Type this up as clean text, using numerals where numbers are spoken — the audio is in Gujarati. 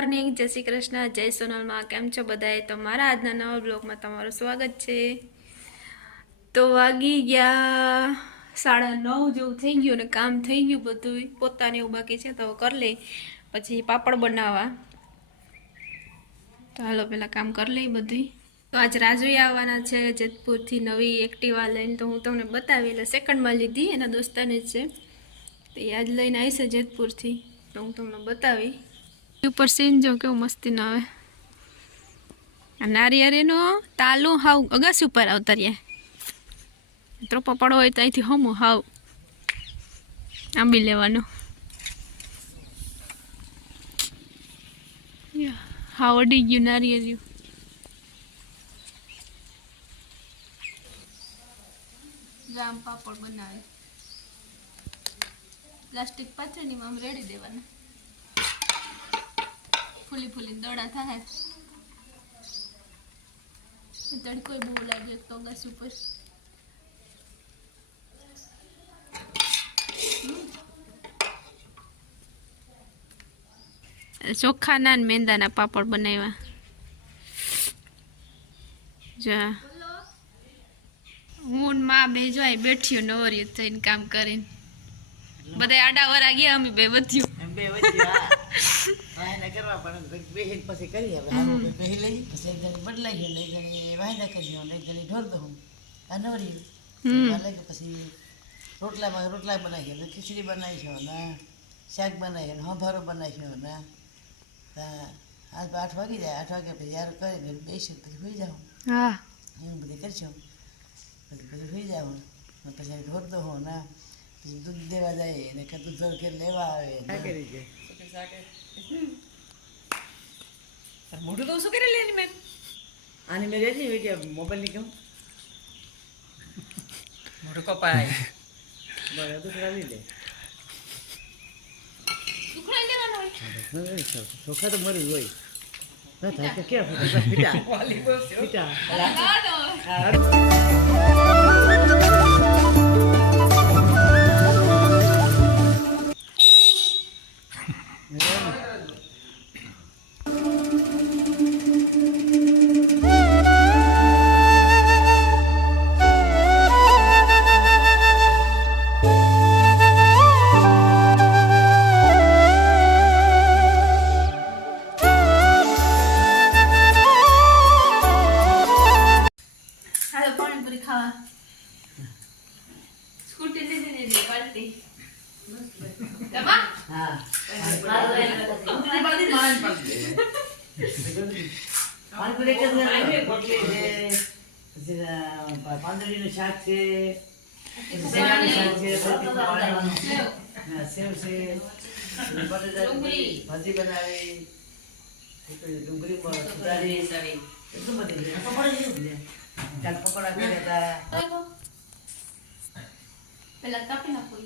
મોર્નિંગ, જય શ્રી કૃષ્ણ, જય સોનલમાં. કેમ છો બધાએ? તો મારા આજના નવા બ્લોગમાં તમારું સ્વાગત છે. તો વાગી ગયા 9:30 જેવું થઈ ગયું ને કામ થઈ ગયું બધું. પોતાને એવું બાકી છે તો કરી લે, પછી પાપડ બનાવવા. તો હાલો પેલા કામ કરી લઈ બધું. તો આજ રાજવી આવવાના છે જેતપુરથી નવી એક્ટિવા લઈને. તો હું તમને બતાવી, એટલે સેકન્ડમાં લીધી, એના દોસ્તાને જ છે. તો એ આજ લઈને આવી છે જેતપુરથી. તો હું તમને બતાવી. ઉપર સીન જો કેવું મસ્તી ના આવે. નારિયેળીનો તાલું હાવ અગાસી ઉપર આવતા રહ્યા. ત્રોપા પડો હોય તો અહીંથી હમું હાવ આંબી લેવાનું. હાવ અડી ગયું નારિયેળિયું. જામ પાપડ બનાવે. પ્લાસ્ટિક પાછળની આમ રેડી દેવાના. ફૂલી ફૂલી દડા થાય. તડકો બહુ લાગે તો ગેસ ઉપર. ચોખાના ને મેંદાના પાપડ બનાવ્યા. જા હું માં બે જોઈ બેઠ્યો નવરિયું થઈને કામ કરીને. બધા આડા વરા ગયા, અમે બે વધ્યું. વાયના કરવા પણ બેહીને પછી કરી હવે હારું બેહી લઈ પછી એક જણી બદલાઈ ગયો ને એક જણી વાયના કરી ને એક જણી ઢોર દઉં આ નવરી એટલે કે પછી રોટલા બનાવી છે, ખીચડી બનાવી છે ને શાક બનાવી છે, હંભારો બનાવી છે ને. આજ 8 વાગી જાય. 8 વાગ્યા પછી યાર કરીને બેસી પછી સુઈ જાઉં. હા એવું બધી કરશું પછી સુઈ જાઉં. પછી ઢોર દઉં ને પછી દૂધ દેવા જાય ને કે દૂધ કે લેવા આવે. મોટું તો શું કરી લેની મેં આની મેં રેડી હોય કે મોબાઈલ ની કેમ મોટું કપાય બરાબર દુખરા લઈ લે. દુખરા લેવાનો હોય ચોખા તો મરી હોય ના થાય તો ક્યાં ફીટા વાલી બોસ ફીટા સ્કૂટી લીધી ને પાર્ટી. પાંદડીનું શાક છે, સેવ છે, ભાજી બનાવી, ડુંગળી સુધારી, એટલું બધી પકોડા કર્યા હતા. પેલા કાપી નાખો.